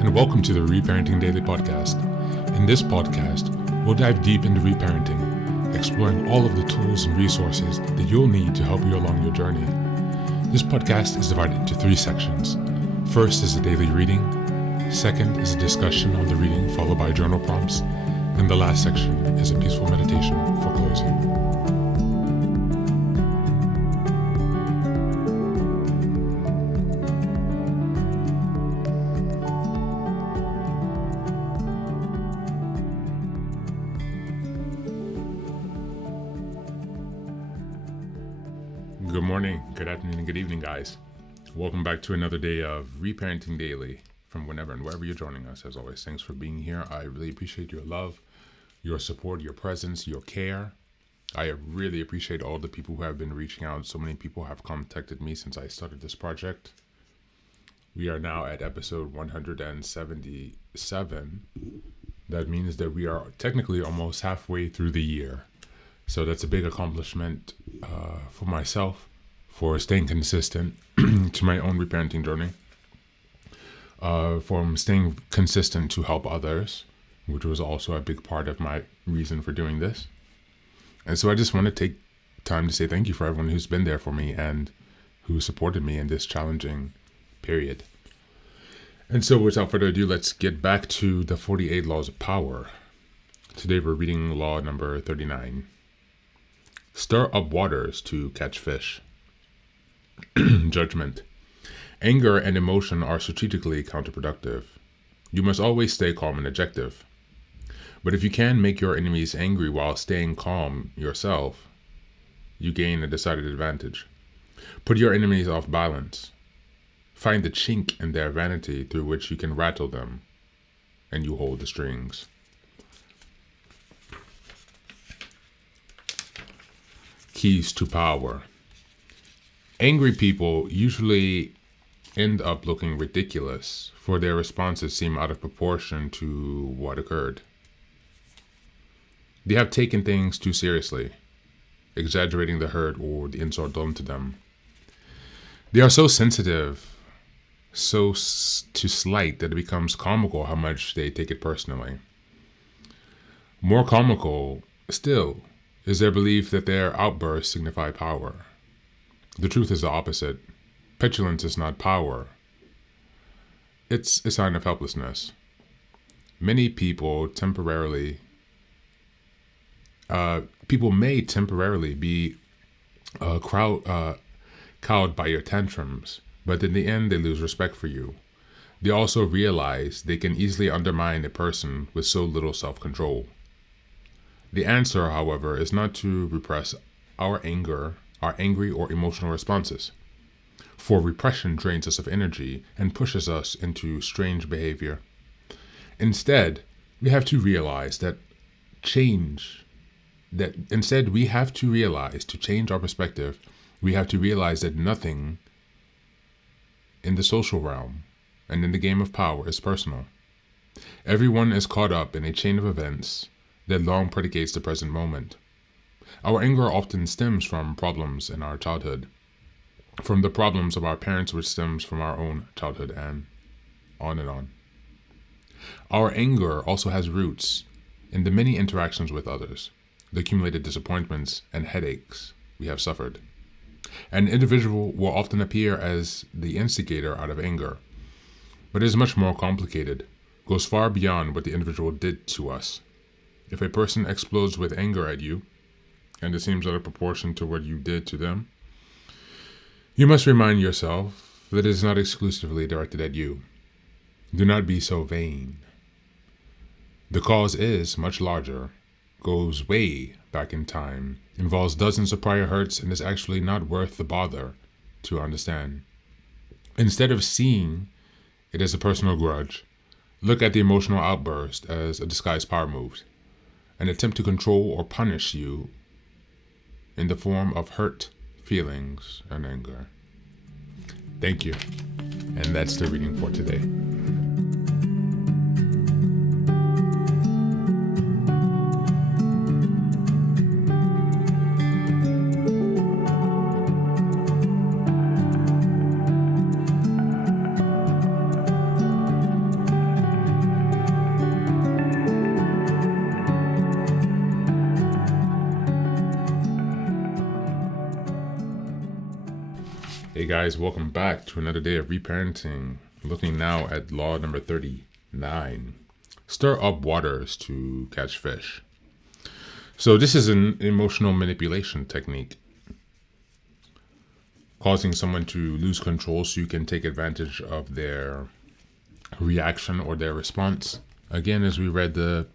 and welcome to the Reparenting Daily podcast. In this podcast, we'll dive deep into reparenting, exploring all of the tools and resources that you'll need to help you along your journey. This podcast is divided into 3 sections. First is a daily reading. Second is a discussion on the reading followed by journal prompts. And the last section is a peaceful meditation for closing. Good morning, good afternoon, and good evening, guys. Welcome back to another day of Reparenting Daily from whenever and wherever you're joining us. As always, thanks for being here. I really appreciate your love, your support, your presence, your care. I really appreciate all the people who have been reaching out. So many people have contacted me since I started this project. We are now at episode 177. That means that we are technically almost halfway through the year. So that's a big accomplishment for myself, for staying consistent to my own reparenting journey, from staying consistent to help others, which was also a big part of my reason for doing this. And so I just want to take time to say thank you for everyone who's been there for me and who supported me in this challenging period. And so without further ado, let's get back to the 48 laws of power. Today we're reading law number 39. Stir up waters to catch fish. Judgment. Anger and emotion are strategically counterproductive. You must always stay calm and objective. But if you can make your enemies angry while staying calm yourself, you gain a decided advantage. Put your enemies off balance. Find the chink in their vanity through which you can rattle them, and you hold the strings. Keys to power. Angry people usually end up looking ridiculous, for their responses seem out of proportion to what occurred. They have taken things too seriously, exaggerating the hurt or the insult done to them. They are so sensitive, so to slight that it becomes comical how much they take it personally. More comical still is their belief that their outbursts signify power. The truth is the opposite. Petulance is not power. It's a sign of helplessness. Many people may temporarily be cowed by your tantrums, but in the end they lose respect for you. They also realize they can easily undermine a person with so little self-control. The answer, however, is not to repress our angry or emotional responses. For repression drains us of energy and pushes us into strange behavior. Instead, we have to realize to change our perspective, we have to realize that nothing in the social realm and in the game of power is personal. Everyone is caught up in a chain of events that long predicates the present moment. Our anger often stems from problems in our childhood, from the problems of our parents, which stems from our own childhood, and on and on. Our anger also has roots in the many interactions with others, the accumulated disappointments and headaches we have suffered. An individual will often appear as the instigator out of anger, but it is much more complicated, goes far beyond what the individual did to us. If a person explodes with anger at you, and it seems out of proportion to what you did to them, you must remind yourself that it is not exclusively directed at you. Do not be so vain. The cause is much larger, goes way back in time, involves dozens of prior hurts, and is actually not worth the bother to understand. Instead of seeing it as a personal grudge, look at the emotional outburst as a disguised power move, an attempt to control or punish you in the form of hurt, feelings, and anger. Thank you. And that's the reading for today. Hey guys, welcome back to another day of reparenting. Looking now at law number 39. Stir up waters to catch fish. So this is an emotional manipulation technique, causing someone to lose control so you can take advantage of their reaction or their response. Again, as we read the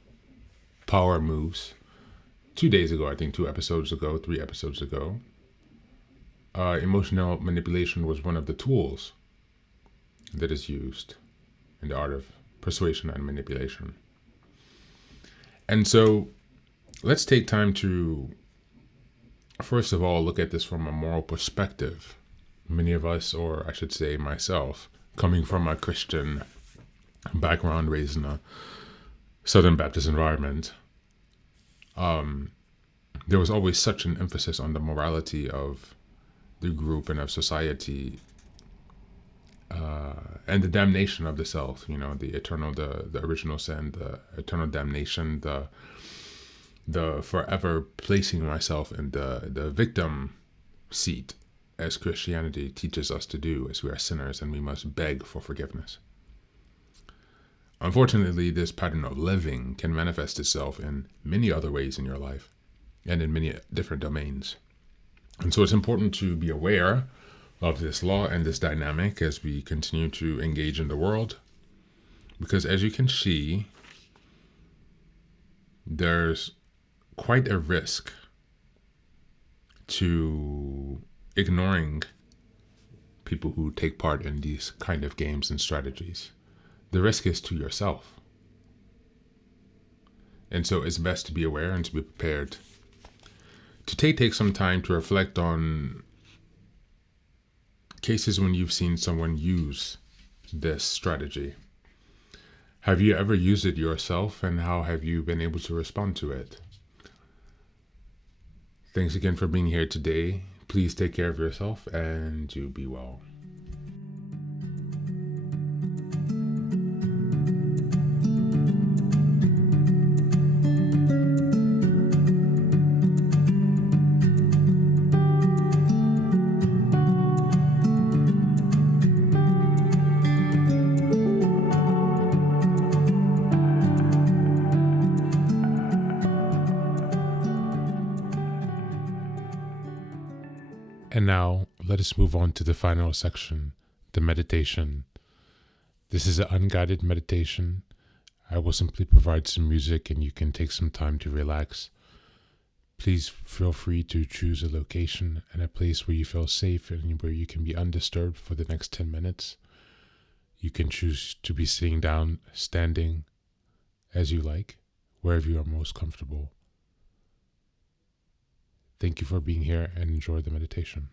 power moves 2 days ago, I think 3 episodes ago, emotional manipulation was one of the tools that is used in the art of persuasion and manipulation. And so let's take time to, first of all, look at this from a moral perspective. Many of us, or I should say myself, coming from a Christian background, raised in a Southern Baptist environment, there was always such an emphasis on the morality of the group and of society, and the damnation of the self, the eternal, the original sin, the eternal damnation, the forever placing myself in the victim seat, as Christianity teaches us to do, as we are sinners and we must beg for forgiveness. Unfortunately, this pattern of living can manifest itself in many other ways in your life and in many different domains. And so it's important to be aware of this law and this dynamic as we continue to engage in the world, because as you can see, there's quite a risk to ignoring people who take part in these kind of games and strategies. The risk is to yourself. And so it's best to be aware and to be prepared to take some time to reflect on cases when you've seen someone use this strategy. Have you ever used it yourself, and how have you been able to respond to it? Thanks again for being here today. Please take care of yourself and do be well. And now, let us move on to the final section, the meditation. This is an unguided meditation. I will simply provide some music and you can take some time to relax. Please feel free to choose a location and a place where you feel safe and where you can be undisturbed for the next 10 minutes. You can choose to be sitting down, standing, as you like, wherever you are most comfortable. Thank you for being here and enjoy the meditation.